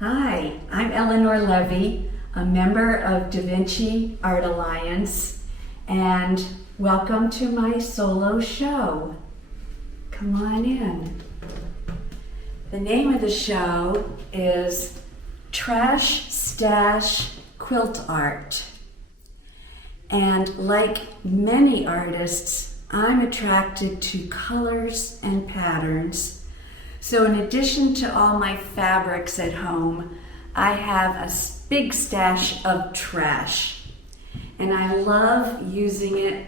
Hi, I'm Eleanor Levy, a member of Da Vinci Art Alliance, and welcome to my solo show. Come on in. The name of the show is Stash Quilt Art. And like many artists, I'm attracted to colors and patterns. So in addition to all my fabrics at home, I have a big stash of trash. And I love using it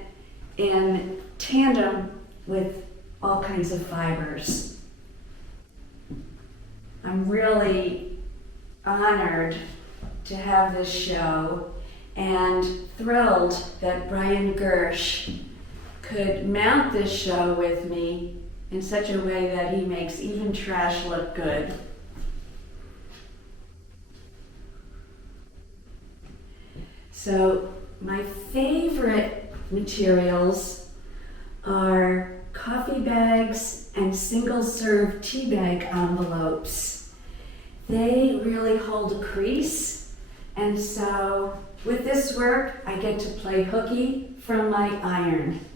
in tandem with all kinds of fibers. I'm really honored to have this show and thrilled that Brian Gersh could mount this show with me in such a way that he makes even trash look good. So my favorite materials are coffee bags and single-serve tea bag envelopes. They really hold a crease, and so with this work I get to play hooky from my iron.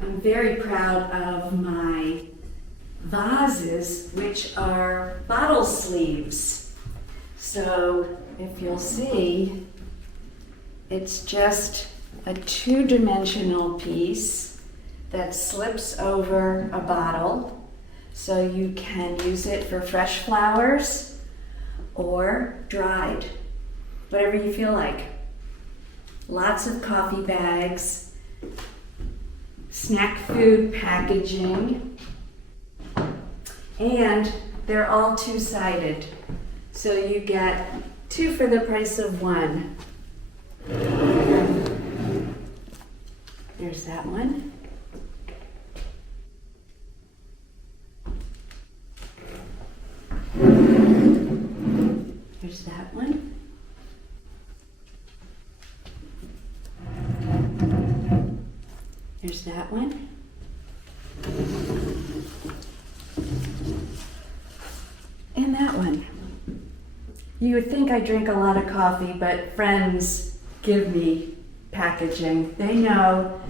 I'm very proud of my vases, which are bottle sleeves. So if you'll see, it's just a two-dimensional piece that slips over a bottle, so you can use it for fresh flowers or dried, whatever you feel like. Lots of coffee bags, snack food packaging, and they're all two-sided. So you get two for the price of one. There's that one. There's that one. There's that one. And that one. You would think I drink a lot of coffee, but friends give me packaging. They know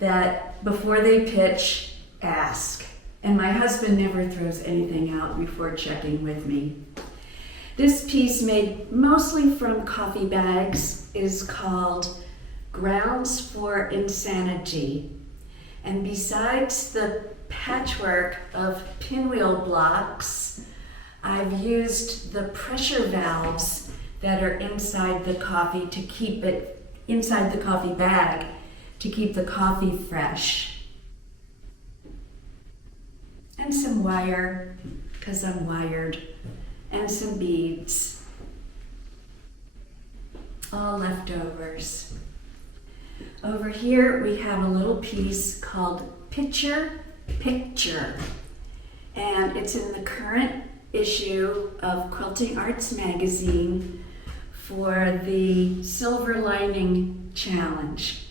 that before they pitch, ask. And my husband never throws anything out before checking with me. This piece, made mostly from coffee bags, is called Grounds for Insanity. And besides the patchwork of pinwheel blocks, I've used the pressure valves that are inside the coffee to keep it inside the coffee bag to keep the coffee fresh. And some wire, because I'm wired, and some beads. All leftovers. Over here we have a little piece called Picture, and it's in the current issue of Quilting Arts magazine for the Silver Lining Challenge.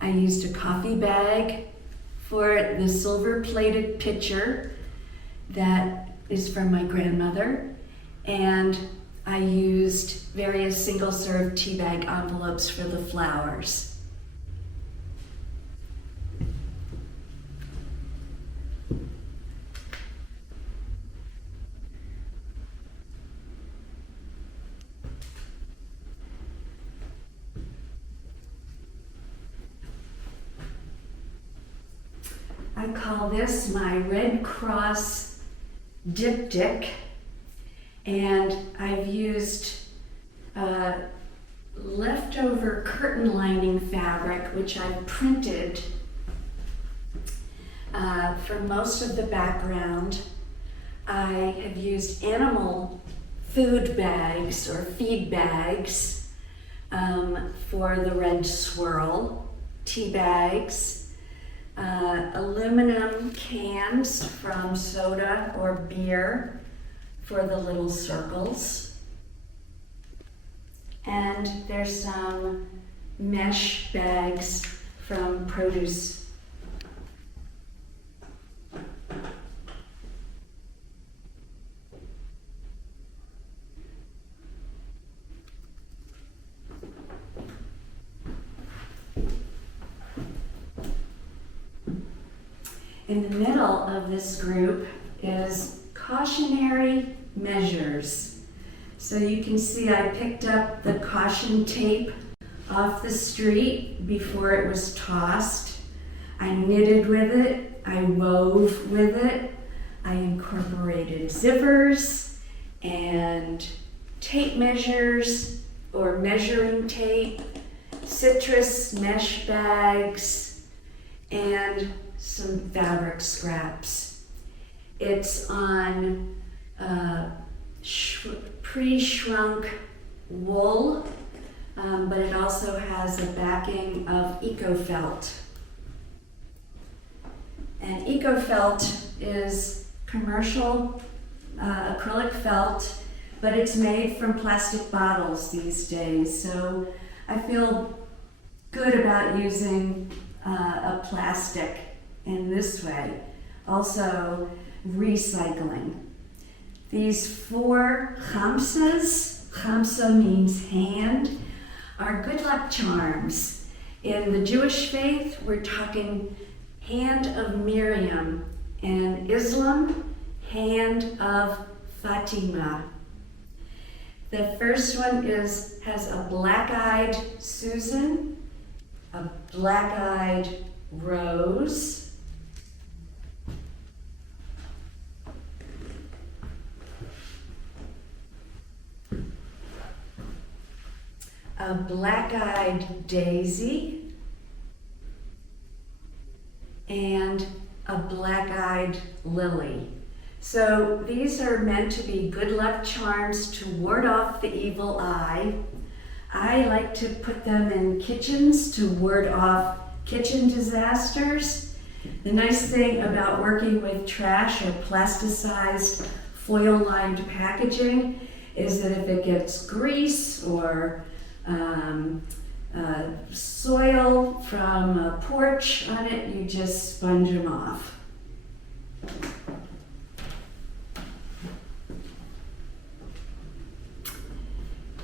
I used a coffee bag for the silver-plated pitcher that is from my grandmother, and I used various single-serve tea bag envelopes for the flowers. I call this my Red Cross diptych, and I've used leftover curtain lining fabric, which I've printed for most of the background. I have used animal food bags or feed bags for the red swirl, tea bags, aluminum cans from soda or beer for the little circles. And there's some mesh bags from produce. In the middle of this group is cautionary measures. So you can see I picked up the caution tape off the street before it was tossed. I knitted with it, I wove with it, I incorporated zippers and tape measures or measuring tape, citrus mesh bags, and some fabric scraps. It's on pre-shrunk wool, but it also has a backing of eco-felt. And eco-felt is commercial acrylic felt, but it's made from plastic bottles these days. So I feel good about using a plastic in this way. Also, recycling. These 4 khamsas, khamsa means hand, are good luck charms. In the Jewish faith, we're talking hand of Miriam. In Islam, hand of Fatima. The first one has a black-eyed Susan, a black-eyed Rose, a black-eyed Daisy, and a black-eyed Lily. So these are meant to be good luck charms to ward off the evil eye. I like to put them in kitchens to ward off kitchen disasters. The nice thing about working with trash or plasticized foil-lined packaging is that if it gets grease or soil from a porch on it, you just sponge them off.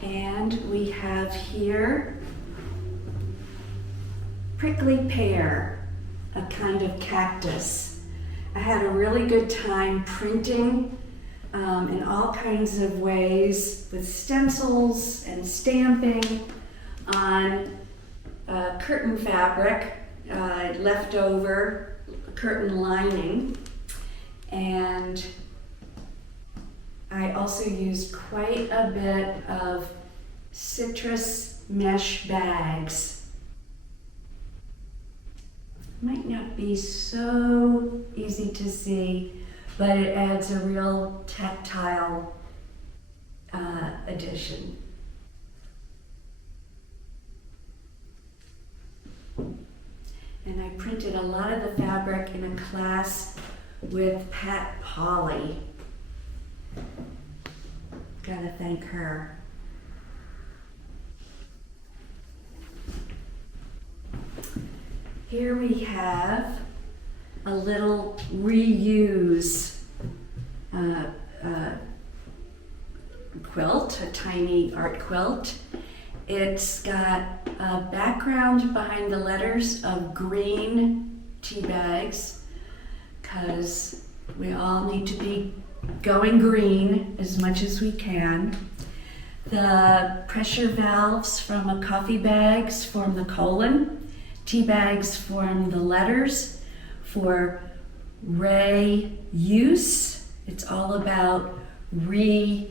And we have here prickly pear, a kind of cactus. I had a really good time printing in all kinds of ways with stencils and stamping on curtain fabric, leftover curtain lining, and I also used quite a bit of citrus mesh bags. Might not be so easy to see, but it adds a real tactile addition. And I printed a lot of the fabric in a class with Pat Polly. Gotta thank her. Here we have a little reuse quilt, a tiny art quilt. It's got a background behind the letters of green tea bags, because we all need to be going green as much as we can. The pressure valves from a coffee bags form the colon. Tea bags form the letters for reuse. It's all about reuse.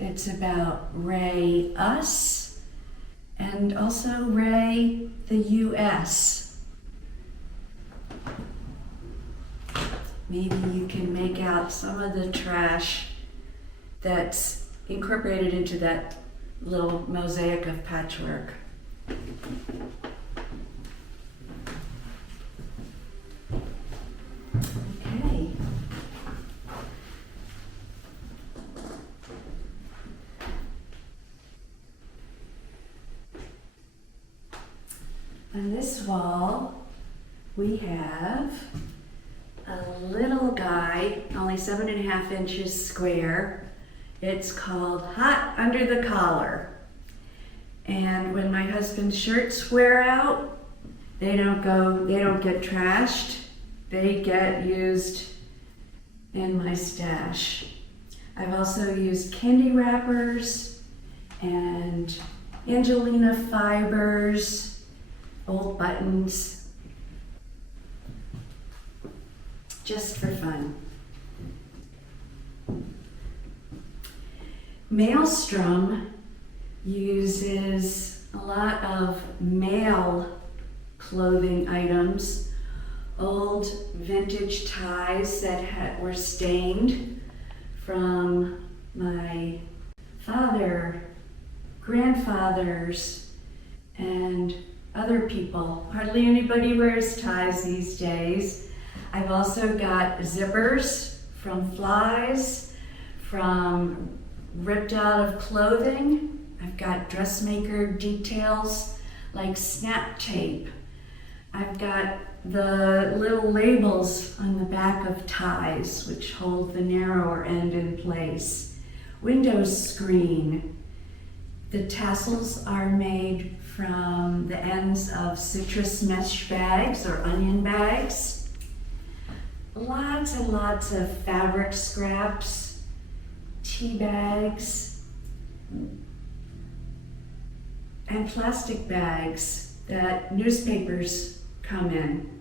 It's about us, and also the US. Maybe you can make out some of the trash that's incorporated into that little mosaic of patchwork. Okay. On this wall, we have a little guy, only 7.5 inches square. It's called Hot Under the Collar. And when my husband's shirts wear out, they don't get trashed. they get used in my stash. I've also used candy wrappers and Angelina fibers, old buttons, just for fun. Maelstrom uses a lot of male clothing items, old vintage ties that were stained from my father, grandfathers, and other people. Hardly anybody wears ties these days. I've also got zippers from flies, from ripped out of clothing. I've got dressmaker details like snap tape. I've got the little labels on the back of ties which hold the narrower end in place. Window screen. The tassels are made from the ends of citrus mesh bags or onion bags. Lots and lots of fabric scraps, tea bags, and plastic bags that newspapers come in.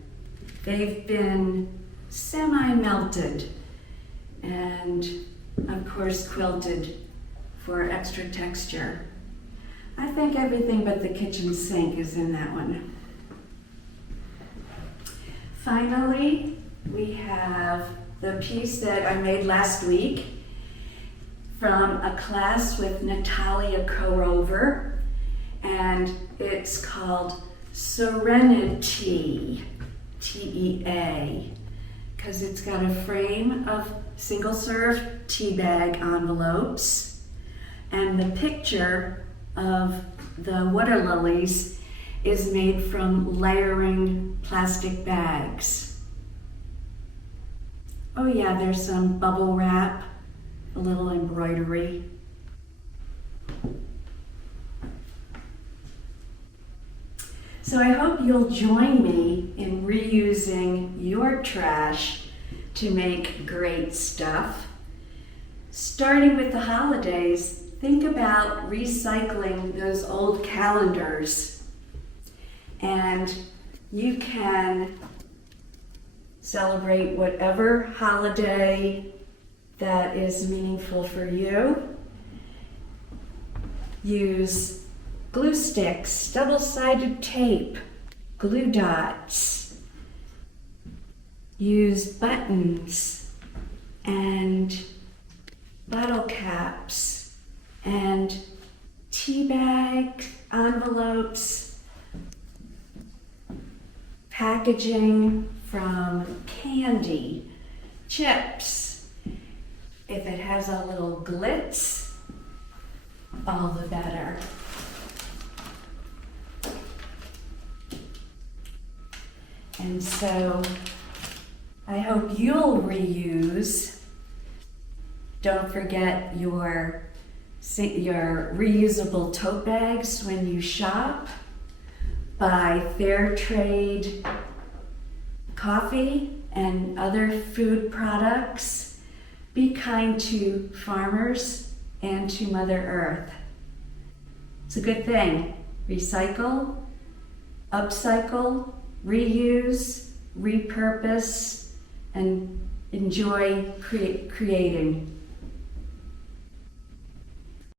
They've been semi-melted and of course quilted for extra texture. I think everything but the kitchen sink is in that one. Finally, we have the piece that I made last week from a class with Natalia Korover, and it's called Serenity, T-E-A, because it's got a frame of single-serve tea bag envelopes, and the picture of the water lilies is made from layering plastic bags. Oh yeah, there's some bubble wrap, a little embroidery. So I hope you'll join me in reusing your trash to make great stuff. Starting with the holidays, think about recycling those old calendars, and you can celebrate whatever holiday that is meaningful for you. Use glue sticks, double-sided tape, glue dots. Use buttons and bottle caps and tea bag envelopes, packaging from candy, chips. If it has a little glitz, all the better. And so I hope you'll reuse. Don't forget your reusable tote bags when you shop. Buy fair trade coffee and other food products. Be kind to farmers and to Mother Earth. It's a good thing. Recycle, upcycle, reuse, repurpose, and enjoy creating.